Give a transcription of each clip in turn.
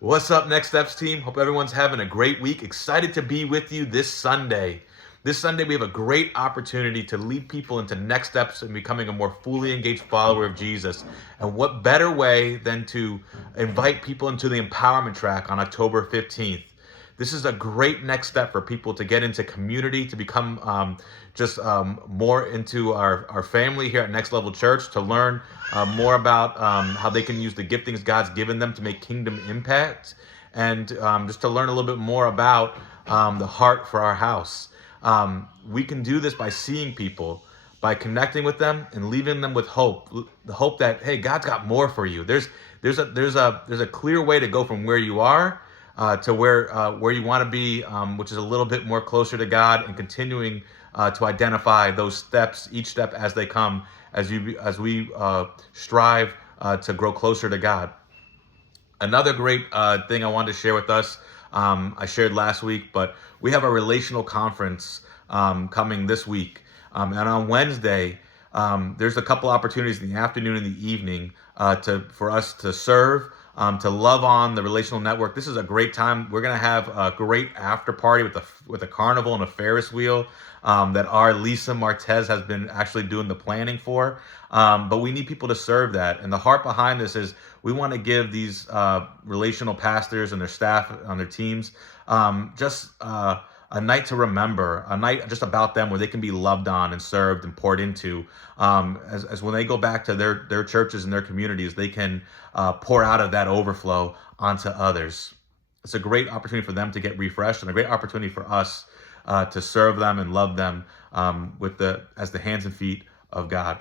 What's up, Next Steps team? Hope everyone's having a great week. Excited to be with you this Sunday. This Sunday, we have a great opportunity to lead people into next steps and becoming a more fully engaged follower of Jesus. And what better way than to invite people into the empowerment track on October 15th? This is a great next step for people to get into community, to become more into our family here at Next Level Church, to learn more about how they can use the giftings God's given them to make kingdom impact, and just to learn a little bit more about the heart for our house. We can do this by seeing people, by connecting with them and leaving them with hope, the hope that, hey, God's got more for you. There's a clear way to go from where you are to where you want to be, which is a little bit more closer to God, and continuing to identify those steps, each step as they come, as we strive to grow closer to God. Another great thing I wanted to share with us, I shared last week, but we have a relational conference coming this week, and on Wednesday, there's a couple opportunities in the afternoon and the evening for us to serve, to love on the relational network. This is a great time. We're gonna have a great after party with a carnival and a Ferris wheel that our Lisa Martez has been actually doing the planning for. But we need people to serve that. And the heart behind this is we want to give these relational pastors and their staff on their teams just a night to remember, a night just about them where they can be loved on and served and poured into. As when they go back to their churches and their communities, they can pour out of that overflow onto others. It's a great opportunity for them to get refreshed, and a great opportunity for us to serve them and love them as the hands and feet of God.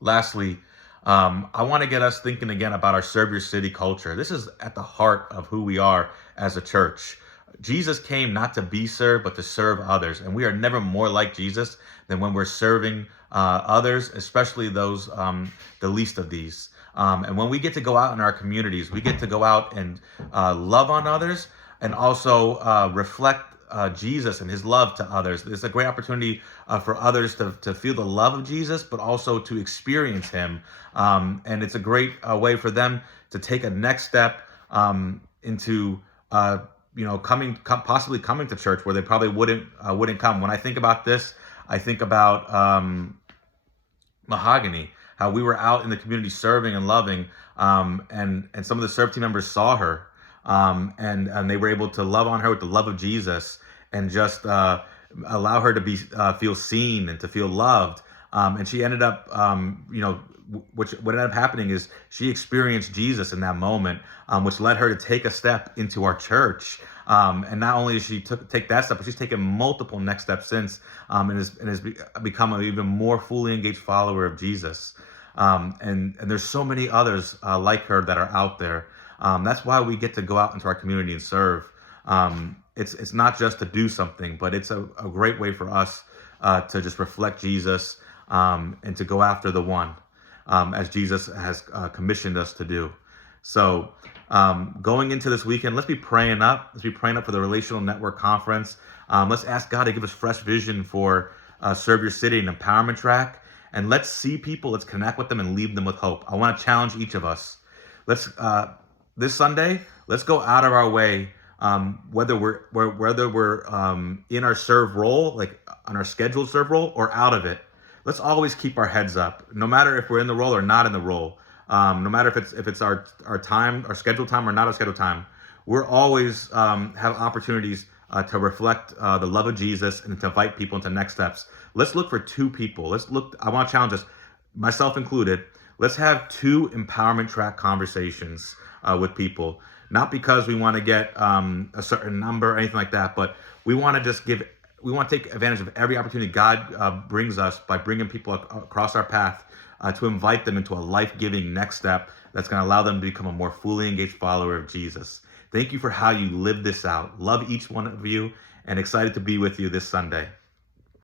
Lastly, I want to get us thinking again about our Serve Your City culture. This is at the heart of who we are as a church. Jesus came not to be served, but to serve others. And we are never more like Jesus than when we're serving others, especially those, the least of these. And when we get to go out in our communities, we get to go out and love on others, and also reflect Jesus and his love to others. It's a great opportunity for others to feel the love of Jesus, but also to experience him. And it's a great way for them to take a next step into possibly coming to church where they probably wouldn't come. When I think about this, I think about Mahogany, how we were out in the community serving and loving, and some of the serve team members saw her, and they were able to love on her with the love of Jesus, and just allow her to feel seen and to feel loved. And she ended up, what ended up happening is she experienced Jesus in that moment, which led her to take a step into our church. And not only did she take that step, but she's taken multiple next steps since, and has become an even more fully engaged follower of Jesus. And there's so many others like her that are out there. That's why we get to go out into our community and serve. It's not just to do something, but it's a great way for us to just reflect Jesus, and to go after the one, as Jesus has commissioned us to do. So going into this weekend, let's be praying up. Let's be praying up for the Relational Network Conference. Let's ask God to give us fresh vision for Serve Your City and Empowerment Track. And let's see people, let's connect with them and leave them with hope. I want to challenge each of us. Let's this Sunday, let's go out of our way, whether we're in our serve role, like on our scheduled serve role, or out of it. Let's always keep our heads up, no matter if we're in the role or not in the role. No matter if it's our time, our scheduled time, or not our scheduled time. We're always have opportunities to reflect the love of Jesus and to invite people into next steps. Let's look for two people. I want to challenge us, myself included. Let's have two empowerment track conversations with people. Not because we want to get a certain number or anything like that, but we want to take advantage of every opportunity God brings us by bringing people across our path, to invite them into a life-giving next step that's going to allow them to become a more fully engaged follower of Jesus. Thank you for how you live this out. Love each one of you, and excited to be with you this Sunday.